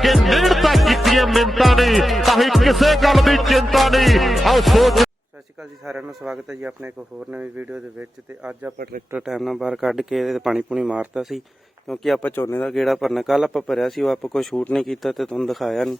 कि नेड़ता कीतियां मिन्नतां नहीं तां किसे गल दी चिंता नहीं। आओ सोच। ਸਤਿ ਸ਼੍ਰੀ ਅਕਾਲ ਜੀ ਸਾਰਿਆਂ ਨੂੰ, ਸਵਾਗਤ ਹੈ ਜੀ ਆਪਣੇ ਇੱਕ ਹੋਰ ਨਵੀਂ ਵੀਡੀਓ ਦੇ ਵਿੱਚ। ਤੇ ਅੱਜ ਆਪਾਂ ਟਰੈਕਟਰ ਟਾਈਮ ਨਾਲ ਬਾਹਰ ਕੱਢ ਕੇ ਇਹਦੇ ਪਾਣੀ ਪੂਣੀ ਮਾਰਤਾ ਸੀ, ਕਿਉਂਕਿ ਆਪਾਂ ਝੋਨੇ ਦਾ ਗੇੜਾ ਭਰਨਾ। ਕੱਲ ਆਪਾਂ ਭਰਿਆ ਸੀ, ਉਹ ਆਪਾਂ ਕੋਈ ਸ਼ੂਟ ਨਹੀਂ ਕੀਤਾ ਤੇ ਤੁਹਾਨੂੰ ਦਿਖਾਇਆ ਨਹੀਂ।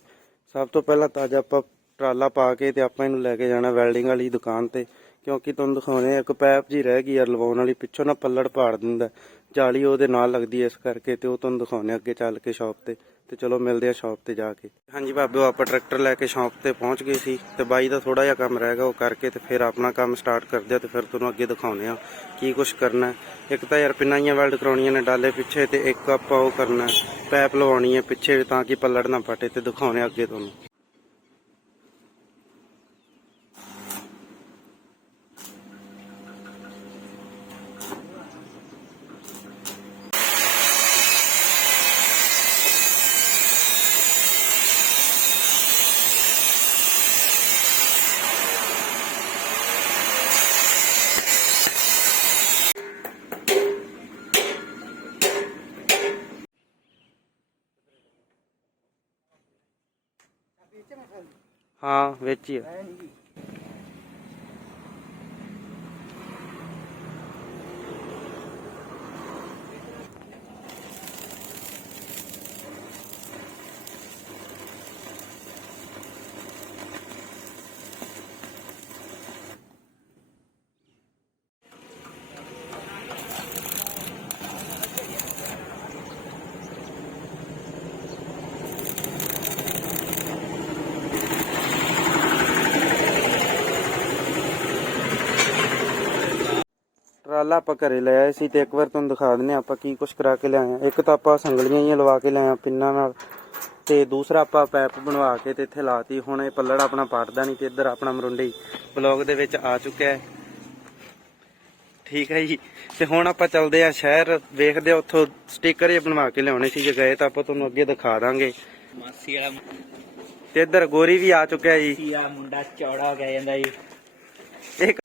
ਸਭ ਤੋਂ ਪਹਿਲਾਂ ਤਾਂ ਅੱਜ ਆਪਾਂ ਟਰਾਲਾ ਪਾ ਕੇ ਤੇ ਆਪਾਂ ਇਹਨੂੰ ਲੈ ਕੇ ਜਾਣਾ ਵੈਲਡਿੰਗ ਵਾਲੀ ਦੁਕਾਨ ਤੇ, ਕਿਉਂਕਿ ਤੁਹਾਨੂੰ ਦਿਖਾਉਣੇ ਇੱਕ ਪੈਪ ਜੀ ਰਹਿ ਗਈ ਯਾਰ ਲਵਾਉਣ ਵਾਲੀ, ਪਿੱਛੋਂ ਨਾ ਪੱਲੜ ਪਾੜ ਦਿੰਦਾ, ਜਾਲੀ ਉਹਦੇ ਨਾਲ ਲੱਗਦੀ ਹੈ, ਇਸ ਕਰਕੇ ਤੇ ਉਹ ਤੁਹਾਨੂੰ ਦਿਖਾਉਣੇ ਅੱਗੇ ਚੱਲ ਕੇ ਸ਼ਾਪ ਤੇ। ਤੇ ਚਲੋ ਮਿਲਦੇ ਆ ਸ਼ਾਪ ਤੇ ਜਾ ਕੇ। ਹਾਂਜੀ ਬਾਬਿਓ, ਆਪਾਂ ਟਰੈਕਟਰ ਲੈ ਕੇ ਸ਼ਾਪ ਤੇ ਪਹੁੰਚ ਗਏ ਸੀ ਤੇ ਬਾਈ ਦਾ ਥੋੜਾ ਜਿਹਾ ਕੰਮ ਰਹਿ ਗਿਆ, ਉਹ ਕਰਕੇ ਤੇ ਫਿਰ ਆਪਣਾ ਕੰਮ ਸਟਾਰਟ ਕਰਦੇ ਆ ਤੇ ਫਿਰ ਤੁਹਾਨੂੰ ਅੱਗੇ ਦਿਖਾਉਣੇ ਆ ਕੀ ਕੁਛ ਕਰਨਾ। ਇੱਕ ਤਾਂ ਯਾਰ ਪਿੰਨਾਈਆਂ ਵੈਲਡ ਕਰਾਉਣੀਆਂ ਨੇ ਡਾਲੇ ਪਿੱਛੇ, ਤੇ ਇੱਕ ਆਪਾਂ ਉਹ ਕਰਨਾ ਪੈਪ ਲਵਾਉਣੀ ਹੈ ਪਿੱਛੇ ਤਾਂ ਕਿ ਪੱਲੜ ਨਾ ਫਟੇ, ਤੇ ਦਿਖਾਉਣੇ ਅੱਗੇ ਤੁਹਾਨੂੰ। हाँ ਵਿੱਚ ਹੀ ਆ। ਟਰਾਲਾ ਆਪਾਂ ਘਰੇ ਲੈ ਆਏ ਸੀ ਤੇ ਇੱਕ ਵਾਰ ਤੁਹਾਨੂੰ ਦਿਖਾ ਦਿੰਦੇ ਆਪਾਂ ਕੀ ਕੁਛ ਕਰਾ ਕੇ ਲਿਆਏ ਆ। ਇੱਕ ਤਾਂ ਆਪਾਂ ਸੰਗਲੀਆਂ ਹੀ ਲਵਾ ਕੇ ਲਿਆਏ ਆ ਪਿੰਨਾਂ ਨਾਲ, ਤੇ ਦੂਸਰਾ ਆਪਾਂ ਪੈਪ ਬਣਵਾ ਕੇ ਤੇ ਇੱਥੇ ਲਾਤੀ। ਹੁਣ ਇਹ ਪੱਲੜ ਆਪਣਾ ਪਾਟਦਾ ਨਹੀਂ, ਤੇ ਇੱਧਰ ਆਪਣਾ ਮਰੁੰਡੀ ਬਲੌਗ ਦੇ ਵਿੱਚ ਆ ਚੁੱਕਿਆ ਹੈ। ਠੀਕ ਹੈ ਜੀ, ਤੇ ਹੁਣ ਆਪਾਂ ਚੱਲਦੇ ਆ ਸ਼ਹਿਰ, ਵੇਖਦੇ ਆ ਉੱਥੋਂ ਸਟicker ਹੀ ਬਣਵਾ ਕੇ ਲਿਆਉਣੇ ਸੀ, ਜੇ ਗਏ ਤਾਂ ਆਪਾਂ ਤੁਹਾਨੂੰ ਅੱਗੇ ਦਿਖਾ ਦਾਂਗੇ। ਮਾਸੀ ਵਾਲਾ ਤੇ ਇੱਧਰ ਗੋਰੀ ਵੀ ਆ ਚੁੱਕਿਆ ਜੀ, ਸੀਆ ਮੁੰਡਾ ਚੌੜਾ ਹੋ ਗਿਆ ਜਾਂਦਾ ਜੀ। ਇੱਕ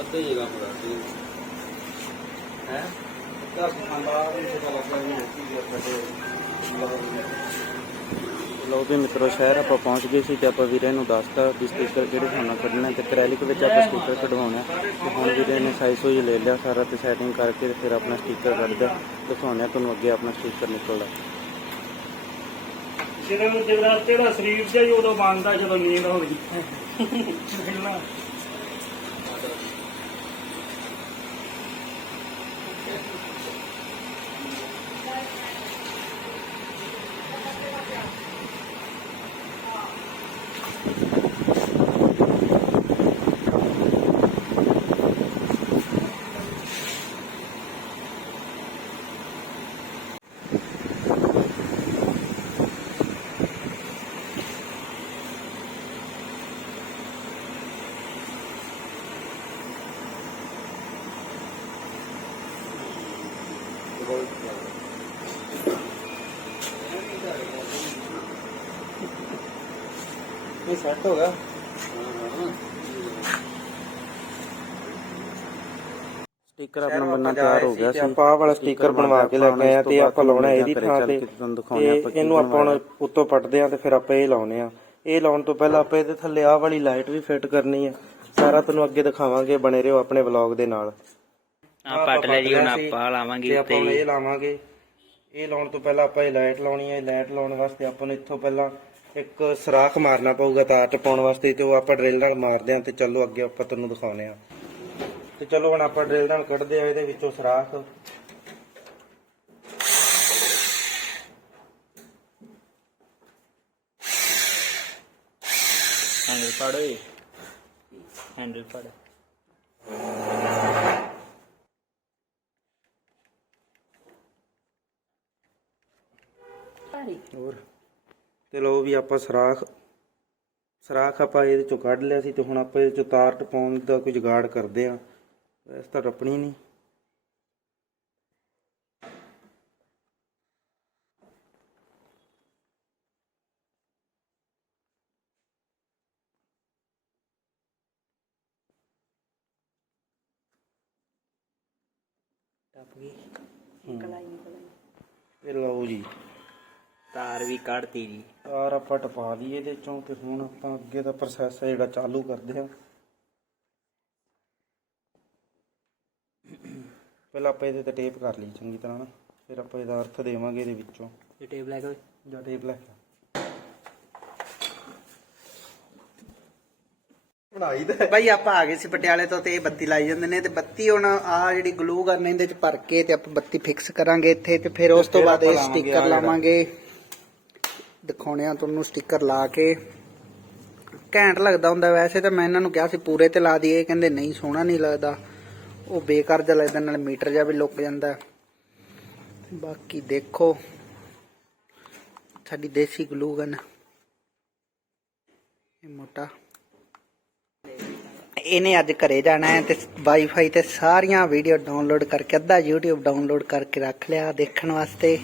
ਅੱਧੇ ਜਗ੍ਹਾ ਪੂਰਾ ਹੈ ਤਾਂ ਖਾਂਦਾ ਵੀ ਪਤਾ ਲੱਗਦਾ ਨਹੀਂ। ਲੋ ਵੀ ਮਿੱਤਰੋ, ਸ਼ਹਿਰ ਆਪਾਂ ਪਹੁੰਚ ਗਏ ਸੀ ਤੇ ਆਪਾਂ ਵੀਰੇ ਨੂੰ ਦੱਸਤਾ ਵੀ ਸਟicker ਕਿਹੜੇ ਹਿਸਾਬ ਨਾਲ ਕੱਢਣਾ, ਤੇ ਕਰੈਲਿਕ ਵਿੱਚ ਆਪਾਂ ਸਟicker ਕਢਵਾਉਣਾ। ਤੇ ਹੁਣ ਵੀਰੇ ਨੇ ਸਾਈਜ਼ ਸੂਈਜ਼ ਲੈ ਲਿਆ ਸਾਰਾ ਤੇ ਸੈਟਿੰਗ ਕਰਕੇ, ਤੇ ਫਿਰ ਆਪਣਾ ਸਟicker ਕੱਢਦਾ ਦਿਖਾਉਂਦੇ ਤੁਹਾਨੂੰ ਅੱਗੇ ਆਪਣਾ ਸਟicker ਨਿਕਲਦਾ। ਤੇਰਾ ਸਰੀਰ ਜਿਹਾ ਹੀ ਉਦੋਂ ਬਣਦਾ ਜਦੋਂ ਨੀਂਦ ਹੋ ਗਈ। ਇਹ ਸੈੱਟ ਹੋ ਗਿਆ। ਸਟicker ਆਪਣਾ ਬੰਨਾ ਤਿਆਰ ਹੋ ਗਿਆ ਸੀ। ਆਪਾਂ ਆਹ ਵਾਲਾ ਸਟicker ਬਣਵਾ ਕੇ ਲੈ ਕੇ ਆਏ ਤੇ ਆਪਾਂ ਲਾਉਣਾ ਇਹਦੀ ਥਾਂ ਤੇ, ਇਹਨੂੰ ਆਪਾਂ ਹੁਣ ਉੱਤੋਂ ਪੱਟਦੇ ਆ ਤੇ ਫਿਰ ਆਪਾਂ ਇਹ ਲਾਉਣੇ ਆ। ਇਹ ਲਾਉਣ ਤੋਂ ਪਹਿਲਾਂ ਆਪਾਂ ਇਹਦੇ ਥੱਲੇ ਆਹ ਵਾਲੀ ਲਾਈਟ ਵੀ ਫਿੱਟ ਕਰਨੀ ਆ। ਸਾਰਾ ਤੁਹਾਨੂੰ ਅੱਗੇ ਦਿਖਾਵਾਂਗੇ, ਬਣੇ ਰਹੋ ਆਪਣੇ ਵਲੌਗ ਦੇ ਨਾਲ। ਆ ਪੱਟ ਲੈ ਜੀ, ਹੁਣ ਆਪਾਂ ਲਾਵਾਂਗੇ ਤੇ ਇਹ ਲਾਵਾਂਗੇ। ਇਹ ਲਾਉਣ ਤੋਂ ਪਹਿਲਾਂ ਆਪਾਂ ਇਹ ਲਾਈਟ ਲਾਉਣੀ ਹੈ। ਲਾਈਟ ਲਾਉਣ ਵਾਸਤੇ ਆਪਾਂ ਨੂੰ ਇੱਥੋਂ ਪਹਿਲਾਂ ਇੱਕ ਸਰਾਖ ਮਾਰਨਾ ਪਊਗਾ ਤਾਰ ਚ ਪਾਉਣ ਵਾਸਤੇ, ਤੇ ਉਹ ਆਪਾਂ ਡਰਿਲ ਨਾਲ ਮਾਰਦੇ ਆ। ਤੇ ਚਲੋ ਅੱਗੇ ਆਪਾਂ ਤੁਹਾਨੂੰ ਦਿਖਾਉਣੇ ਆ। ਤੇ ਚਲੋ ਹੁਣ ਆਪਾਂ ਡਰਿਲ ਨਾਲ ਕੱਢਦੇ ਆ ਇਹਦੇ ਵਿੱਚੋਂ ਸਰਾਖ। ਹੈਂਡਲ ਫੜ ਓਏ, ਹੈਂਡਲ ਫੜ। ਹੋਰ ਤੇ ਲੋ ਵੀ ਆਪਾਂ ਸਰਾਖ ਆਪਾਂ ਇਹਦੇ ਚੋਂ ਕੱਢ ਲਿਆ ਸੀ, ਤੇ ਹੁਣ ਆਪਾਂ ਇਹਦੇ ਚੋਂ ਤਾਰ ਟਪਾਉਣ ਦਾ ਕੋਈ ਜੁਗਾੜ ਕਰਦੇ ਆ। ਵੈਸੇ ਤਾਂ ਟੱਪਣੀ ਨਹੀਂ। ਟੱਪ ਗਈ ਇਹ ਲਓ ਜੀ ਤਾਰ ਵੀ ਕੱਢਤੀ ਜੀ। ਤਾਰ ਆਪਾਂ ਟਪਾ ਲਈ ਇਹਦੇ ਚੋਂ ਤੇ ਹੁਣ ਆਪਾਂ ਅੱਗੇ ਦਾ ਪ੍ਰੋਸੈਸ ਹੈ ਜਿਹੜਾ ਚਾਲੂ ਕਰਦੇ ਹਾਂ। ਪਹਿਲਾਂ ਆਪਾਂ ਇਹਦੇ ਤੇ ਟੇਪ ਕਰ ਲਈ ਚੰਗੀ ਤਰ੍ਹਾਂ ਨਾ, ਫਿਰ ਆਪਾਂ ਇਹਦਾ ਅਰਥ ਦੇਵਾਂਗੇ ਇਹਦੇ ਵਿੱਚੋਂ। ਇਹ ਟੇਪ ਲੈ ਕੇ ਜਾਂ ਟੇਪ ਲੈ ਕੇ ਬਣਾਈ ਤੇ ਭਾਈ ਆਪਾਂ ਆ ਗਏ ਸੀ ਪਟਿਆਲੇ ਤੋਂ ਤੇ ਇਹ ਬੱਤੀ ਲਾਈ ਜਾਂਦੇ ਨੇ ਤੇ ਬੱਤੀ ਹੁਣ ਆ ਜਿਹੜੀ ਗਲੂ ਕਰਨ ਇਹਦੇ ਚ ਭਰ ਕੇ ਤੇ ਆਪਾਂ ਬੱਤੀ ਫਿਕਸ ਕਰਾਂਗੇ ਇੱਥੇ ਤੇ ਫਿਰ ਉਸ ਤੋਂ ਬਾਅਦ ਇਹ ਸਟicker ਲਾਵਾਂਗੇ। ਦਿਖਾਉਣੇ ਆ ਤੁਹਾਨੂੰ ਸਟicker ਲਾ ਕੇ, ਘੈਂਟ ਲੱਗਦਾ ਹੁੰਦਾ। ਵੈਸੇ ਤਾਂ ਮੈਂ ਇਹਨਾਂ ਨੂੰ ਕਿਹਾ ਸੀ ਪੂਰੇ ਤੇ ਲਾ ਦਈਏ, ਕਹਿੰਦੇ ਨਹੀਂ ਸੋਹਣਾ ਨਹੀਂ ਲੱਗਦਾ, ਉਹ ਬੇਕਾਰ ਜਿਹਾ ਲੱਗਦਾ, ਨਾਲ ਮੀਟਰ ਜਿਹਾ ਵੀ ਲੁੱਕ ਜਾਂਦਾ। ਬਾਕੀ ਦੇਖੋ ਸਾਡੀ ਦੇਸੀ ਗਲੂ ਗਨ, ਇਹ ਮੋਟਾ ਇਹਨੇ ਅੱਜ ਘਰੇ ਜਾਣਾ ਹੈ ਤੇ ਵਾਈਫਾਈ ਤੇ ਸਾਰੀਆਂ ਵੀਡੀਓ ਡਾਊਨਲੋਡ ਕਰਕੇ ਅੱਧਾ YouTube ਡਾਊਨਲੋਡ ਕਰਕੇ ਰੱਖ ਲਿਆ ਦੇਖਣ ਵਾਸਤੇ।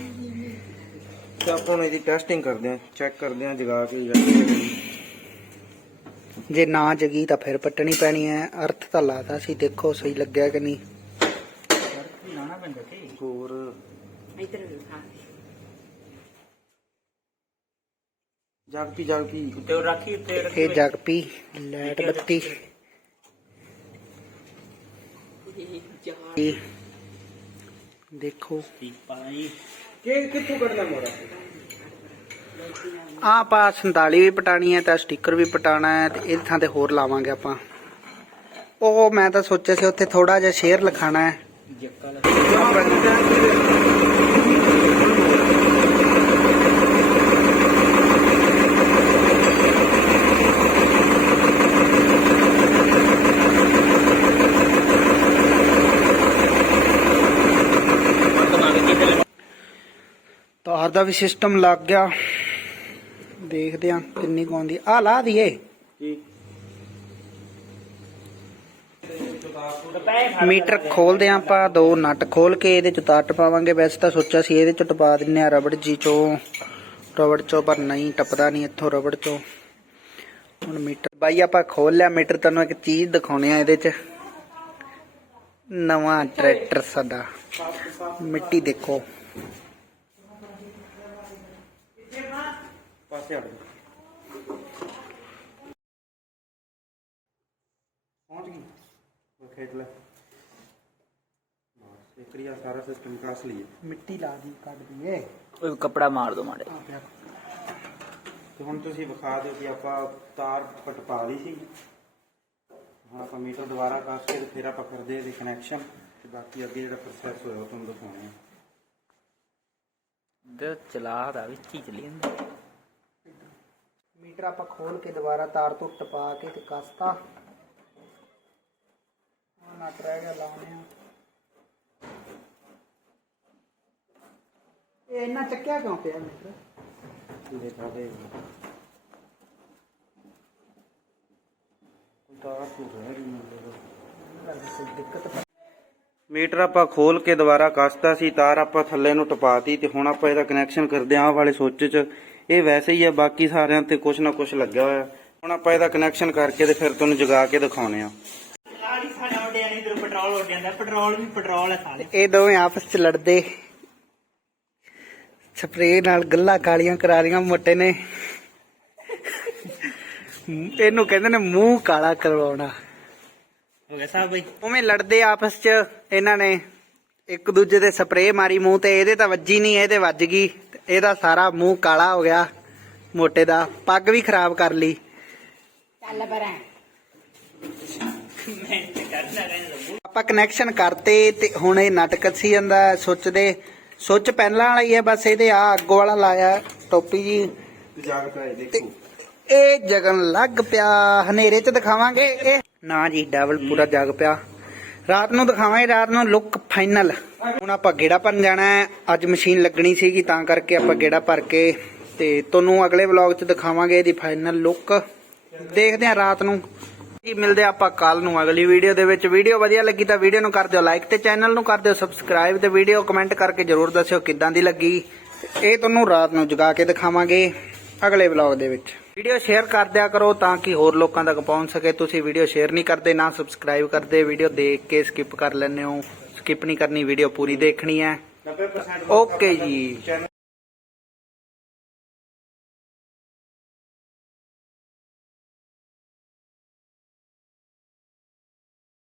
ਤੇ ਆਪਾਂ ਹੁਣ ਇਹਦੀ ਟੈਸਟਿੰਗ ਕਰਦੇ ਹਾਂ, ਚੈੱਕ ਕਰਦੇ ਹਾਂ ਜਗਾ ਕੇ। ਜੇ ਨਾ ਜਗੀ ਤਾਂ ਫਿਰ ਪੱਟਣੀ ਪੈਣੀ ਹੈ। ਅਰਥ ਤਾਂ ਲਾਤਾ ਸੀ, ਦੇਖੋ ਸਹੀ ਲੱਗਿਆ ਕਿ ਨਹੀਂ। ਲਾਣਾ ਪੈਂਦਾ ਸੀ ਹੋਰ ਇੱਧਰ ਜਗਪੀ ਤੇ ਉਹ ਰੱਖੀ ਉੱਤੇ ਇਹ ਜਗ ਪੀ ਲਾਈਟ ਬੱਤੀ ਇਹ ਦੇਖੋ ਪਾਈ ਕਿੱਥੋਂ ਕੱਢਣਾ ਮੋੜਾ। ਆਪਾਂ 47 ਵੀ ਪਟਾਣੀ ਹੈ ਤਾਂ ਸਟicker ਵੀ ਪਟਾਣਾ ਹੈ ਤੇ ਇਹਦੀ ਥਾਂ ਤੇ ਹੋਰ ਲਾਵਾਂਗੇ ਆਪਾਂ। ਉਹ ਮੈਂ ਤਾਂ ਸੋਚਿਆ ਸੀ ਉੱਥੇ ਥੋੜਾ ਜਿਹਾ ਸ਼ੇਅਰ ਲਿਖਾਣਾ ਹੈ। ਜੱਕਾ ਤਾਰ ਦਾ ਵੀ ਸਿਸਟਮ ਲੱਗ ਗਿਆ, ਦੇਖਦੇ ਆ ਕਿੰਨੀ ਕੁ ਆਉਂਦੀ। ਆ ਲਾ ਦਈਏ ਮੀਟਰ ਖੋਲਦੇ ਆ ਆਪਾਂ, ਦੋ ਨਟ ਖੋਲ ਕੇ ਇਹਦੇ ਚ ਤਾਰ ਟਪਾਵਾਂਗੇ। ਵੈਸੇ ਤਾਂ ਸੋਚਿਆ ਸੀ ਇਹਦੇ ਚ ਟਪਾ ਦਿੰਨੇ ਆ ਰਬੜ ਜੀ ਚੋਂ, ਪਰ ਨਹੀਂ ਟਪਦਾ ਨਹੀਂ ਇੱਥੋਂ ਰਬੜ ਚੋਂ। ਹੁਣ ਮੀਟਰ ਬਾਈ ਆਪਾਂ ਖੋਲ ਲਿਆ ਮੀਟਰ। ਤੁਹਾਨੂੰ ਇੱਕ ਚੀਜ਼ ਦਿਖਾਉਣੇ ਆ ਇਹਦੇ ਚ, ਨਵਾਂ ਟਰੈਕਟਰ ਸਾਡਾ। ਮਿੱਟੀ ਦੇਖੋ, ਪਾਸੇ ਹਟ ਪਹੁੰਚ ਗਈ ਉਹ ਖੇਤ ਲੈ। ਇਕਰੀਆ ਸਾਰਾ ਸਿਸਟਮ ਕਾਸ ਲਈ ਮਿੱਟੀ ਲਾ ਦੀ ਕੱਢ ਦਈਏ। ਉਹ ਕੱਪੜਾ ਮਾਰ ਦੋ ਮਾੜੇ। ਤੇ ਹੁਣ ਤੁਸੀਂ ਵਿਖਾ ਦਿਓ ਕਿ ਆਪਾਂ ਤਾਰ ਪਟਪਾ ਲਈ ਸੀ। ਹੁਣ ਆਪਾਂ ਮੀਟਰ ਦੁਬਾਰਾ ਕੱਸ ਕੇ ਤੇ ਫਿਰ ਆਪਾਂ ਕਰਦੇ ਇਹਦੇ ਕਨੈਕਸ਼ਨ ਤੇ ਬਾਕੀ ਅੱਗੇ ਜਿਹੜਾ ਪ੍ਰੋਸੈਸ ਹੋਇਆ ਉਹ ਤੁਹਾਨੂੰ ਦਿਖਾਉਣਾ ਹੈ। ਦੇ ਚਲਾ ਦਾ ਵਿੱਚ ਹੀ ਚਲੀ ਜਾਂਦਾ। ਮੀਟਰ ਆਪਾਂ ਖੋਲ ਕੇ ਦੁਬਾਰਾ ਤਾਰ ਤੋਂ ਟਪਾ ਕੇ ਤੇ ਕੱਸਤਾ। ਹੁਣ ਨਟ ਰਹਿ ਗਿਆ ਲਾਉਣੇ ਆ। ਇਹ ਇੰਨਾ ਚੱਕਿਆ ਕਿਉਂ ਪਿਆ ਮੀਟਰ? ਦੇਖਾ ਦੇ ਤਾਰ ਤੋਂ ਰਹਿ ਗਈ ਦਿੱਕਤ ਮੀਟਰ ਆਪਾਂ ਖੋਲ ਕੇ ਦੁਬਾਰਾ ਕੱਸਤਾ ਸੀ, ਤਾਰ ਆਪਾਂ ਥੱਲੇ ਨੂੰ ਟਪਾਤੀ ਤੇ ਹੁਣ ਆਪਾਂ ਇਹਦਾ ਕਨੈਕਸ਼ਨ ਕਰਦੇ ਆਂ ਆਹ ਵਾਲੇ ਸੁੱਚ 'ਚ। ਇਹ ਵੈਸੇ ਹੀ ਹੈ, ਬਾਕੀ ਸਾਰਿਆਂ ਤੇ ਕੁਛ ਨਾ ਕੁਛ ਲੱਗਿਆ ਹੋਇਆ। ਹੁਣ ਆਪਾਂ ਇਹਦਾ ਕਨੈਕਸ਼ਨ ਕਰਕੇ ਤੇ ਫਿਰ ਤੁਹਾਨੂੰ ਜਗਾ ਕੇ ਦਿਖਾਉਣੇ ਆ। ਸਾਡਾ ਉੱਡਿਆ ਨਹੀਂ, ਇਧਰ ਪੈਟਰੋਲ ਉੱਡ ਜਾਂਦਾ। ਪੈਟਰੋਲ ਵੀ ਪੈਟਰੋਲ ਹੈ ਸਾਲੇ। ਇਹ ਦੋਵੇਂ ਆਪਸ ਚ ਲੜਦੇ, ਸਪਰੇਅ ਨਾਲ ਗੱਲਾਂ ਕਾਲੀਆਂ ਕਰਾ ਰਹੀਆਂ ਮੋਟੇ ਨੇ। ਇਹਨੂੰ ਕਹਿੰਦੇ ਨੇ ਮੂੰਹ ਕਾਲਾ ਕਰਵਾਉਣਾ। ਹੋ ਗਿਆ ਸਾਹਿਬ ਬਾਈ। ਉਵੇਂ ਲੜਦੇ ਆਪਸ ਚ। ਇਹਨਾਂ ਨੇ ਇੱਕ ਦੂਜੇ ਦੇ ਸਪਰੇਅ ਮਾਰੀ ਮੂੰਹ ਤੇ, ਇਹਦੇ ਤਾਂ ਵੱਜੀ ਨਹੀਂ, ਇਹਦੇ ਵੱਜ ਗਈ। ਇਹਦਾ ਸਾਰਾ ਮੂੰਹ ਕਾਲਾ ਹੋ ਗਿਆ ਮੋਟੇ ਦਾ, ਪੱਗ ਵੀ ਖਰਾਬ ਕਰ ਲਈ। ਚੱਲ ਪਰਾਂ ਆਪਾਂ ਕਨੈਕਸ਼ਨ ਕਰਤੇ ਤੇ ਹੁਣ ਇਹ ਨਟ ਕੱਸੀ ਜਾਂਦਾ ਸੁੱਚ ਦੇ। ਸੁੱਚ ਪਹਿਲਾਂ ਵਾਲਾ ਹੀ ਹੈ, ਬਸ ਇਹਦੇ ਆ ਅੱਗੋਂ ਵਾਲਾ ਲਾਇਆ ਟੋਪੀ ਜੀ। ਜਗ ਪਿਆ ਦੇਖੋ, ਇਹ ਜਗਨ ਲੱਗ ਪਿਆ। ਹਨੇਰੇ ਚ ਦਿਖਾਵਾਂਗੇ ਇਹ ਨਾ ਜੀ, ਡਬਲ ਪੂਰਾ ਜਗ ਪਿਆ। ਰਾਤ ਨੂੰ ਦਿਖਾਵਾਂਗੇ, ਰਾਤ ਨੂੰ ਲੁੱਕ ਫਾਈਨਲ। ਹੁਣ ਆਪਾਂ ਗੇੜਾ ਭਰਨ ਜਾਣਾ ਹੈ। ਅੱਜ ਮਸ਼ੀਨ ਲੱਗਣੀ ਸੀਗੀ ਤਾਂ ਕਰਕੇ ਆਪਾਂ ਗੇੜਾ ਭਰ ਕੇ ਤੇ ਤੁਹਾਨੂੰ ਅਗਲੇ ਵਲੌਗ 'ਚ ਦਿਖਾਵਾਂਗੇ ਇਹਦੀ ਫਾਈਨਲ ਲੁੱਕ। ਦੇਖਦੇ ਹਾਂ ਰਾਤ ਨੂੰ ਜੀ। ਮਿਲਦੇ ਆਪਾਂ ਕੱਲ ਨੂੰ ਅਗਲੀ ਵੀਡੀਓ ਦੇ ਵਿੱਚ। ਵੀਡੀਓ ਵਧੀਆ ਲੱਗੀ ਤਾਂ ਵੀਡੀਓ ਨੂੰ ਕਰ ਦਿਓ ਲਾਈਕ ਤੇ ਚੈਨਲ ਨੂੰ ਕਰ ਦਿਓ ਸਬਸਕ੍ਰਾਈਬ ਤੇ ਵੀਡੀਓ ਕਮੈਂਟ ਕਰਕੇ ਜਰੂਰ ਦੱਸਿਓ ਕਿੱਦਾਂ ਦੀ ਲੱਗੀ। ਇਹ ਤੁਹਾਨੂੰ ਰਾਤ ਨੂੰ ਜਗਾ ਕੇ ਦਿਖਾਵਾਂਗੇ ਅਗਲੇ ਵਲੌਗ ਦੇ ਵਿੱਚ। ਵੀਡੀਓ ਸ਼ੇਅਰ ਕਰ ਦਿਆ ਕਰੋ ਤਾਂ ਕਿ ਹੋਰ ਲੋਕਾਂ ਤੱਕ ਪਹੁੰਚ ਸਕੇ। ਤੁਸੀਂ ਵੀਡੀਓ ਸ਼ੇਅਰ ਨਹੀਂ ਕਰਦੇ, ਨਾ ਸਬਸਕ੍ਰਾਈਬ ਕਰਦੇ, ਵੀਡੀਓ ਦੇਖ ਕੇ ਸਕਿਪ ਕਰ ਲੈਂਦੇ ਹੋ। ਸਕਿਪ ਨਹੀਂ ਕਰਨੀ, ਵੀਡੀਓ ਪੂਰੀ ਦੇਖਣੀ ਹੈ। 90% ਓਕੇ ਜੀ।